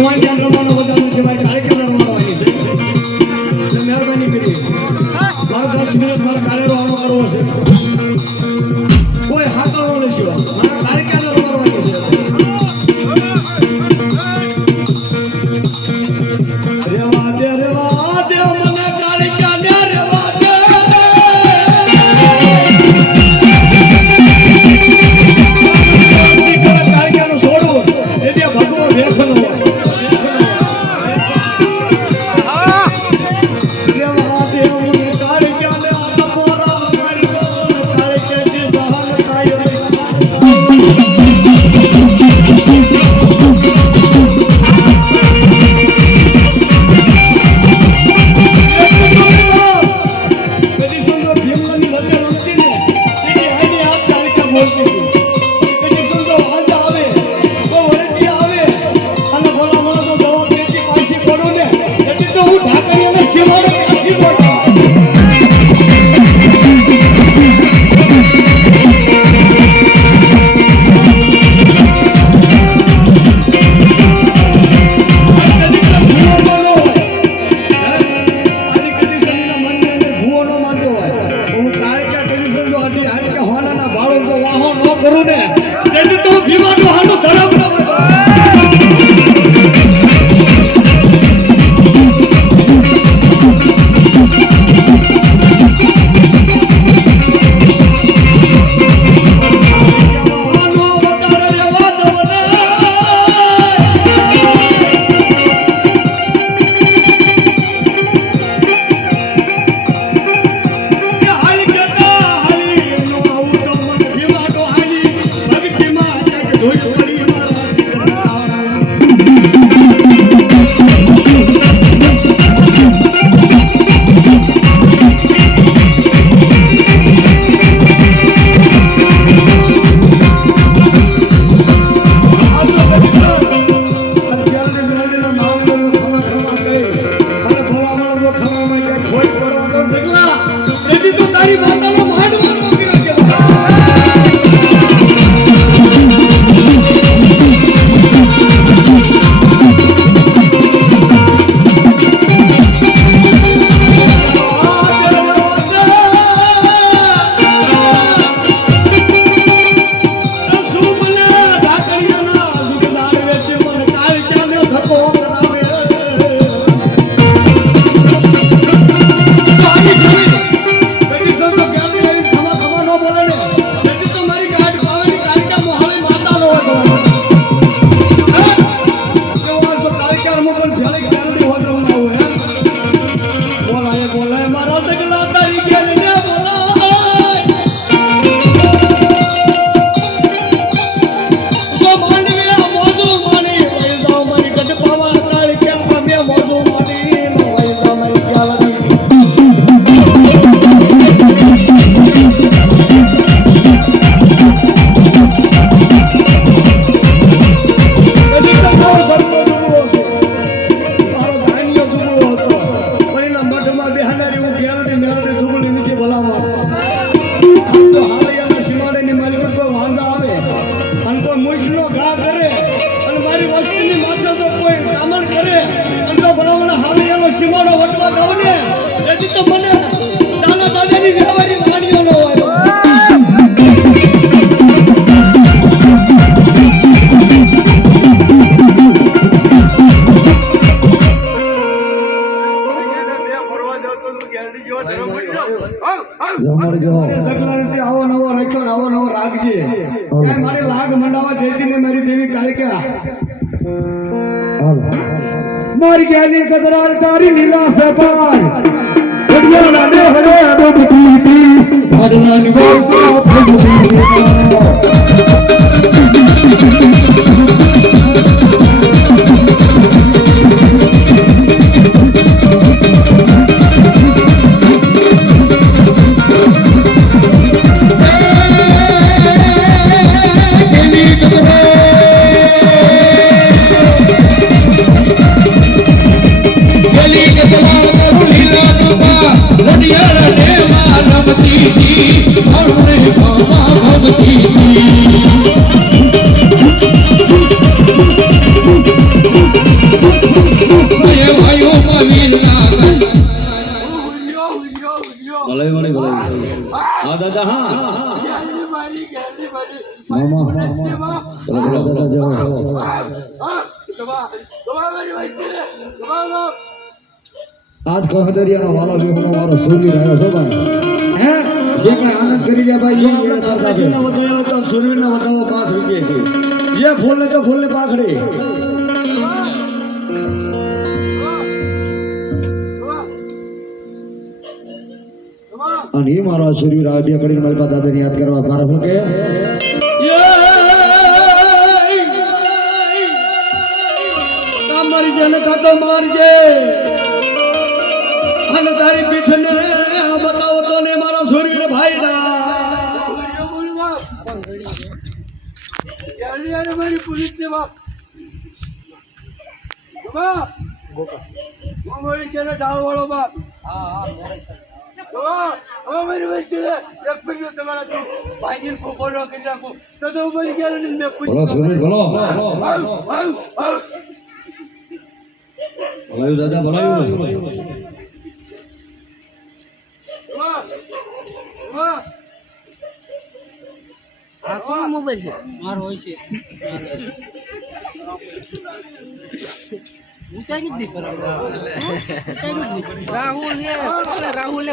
ભગવાન ચંદ્રમાનો બધાનું છે મારી કાર્યક્રમ રમવાની છે એટલે મહેરબાની કરી મારો દસ મિનિટ મારા કાર્ય રમવાનો છે કોઈ હાથ આવવાનો છે. મારા કાર્યક્રમ રમવાની છે. রেখে Luna. પછી નવો નવો રાખજે. મારે લાગ મંડાવા જઈતી ને મારી દેવી કાલિકા મારી જ્ઞાની કદરાર તારી નિરાશા પાર ગેલી મારી મામા મામા ચલો ચલો દાદા જાઓ હા તમા તમા મારી વસ્તી રે તમા આજ કહદરિયાનો વાલો લેવાનો મારો સૂરવીર આવ્યો છો ભાઈ હે જે કઈ આનંદ કરી રહ્યા ભાઈ એ આપણે કરતા છે વધાયો તો સૂરવીરના વધાવો પાંચ રૂપિયા છે જે ફૂલ ને તો ફૂલ ને પાખડી અને એ મારો સૂરવીર આવે બે કરીને મારી પાસે દાદાને યાદ કરવા મારા શું કે ને કાતો મારજે અને તારી પીઠને બતાવો તો ને મારા સૂર્ય ભાઈ મારી પોલીસ છે બાપ બાપ હું મારી છે ઢાળ વાળો બાપ બાપ હવે મારી વસ્તી રે એક પૈકી તમારા તો ભાઈની ખોખો ન કરી નાખું તો તો હું ગયા ને મેં બોલો. સુરેશ બોલો આવ, આવ, આવ. ભલાયું દાદા ભલાયું. વાહ, વાહ. આ કોનો મોબાઈલ છે મારો હોય છે જ નહીં રાહુલ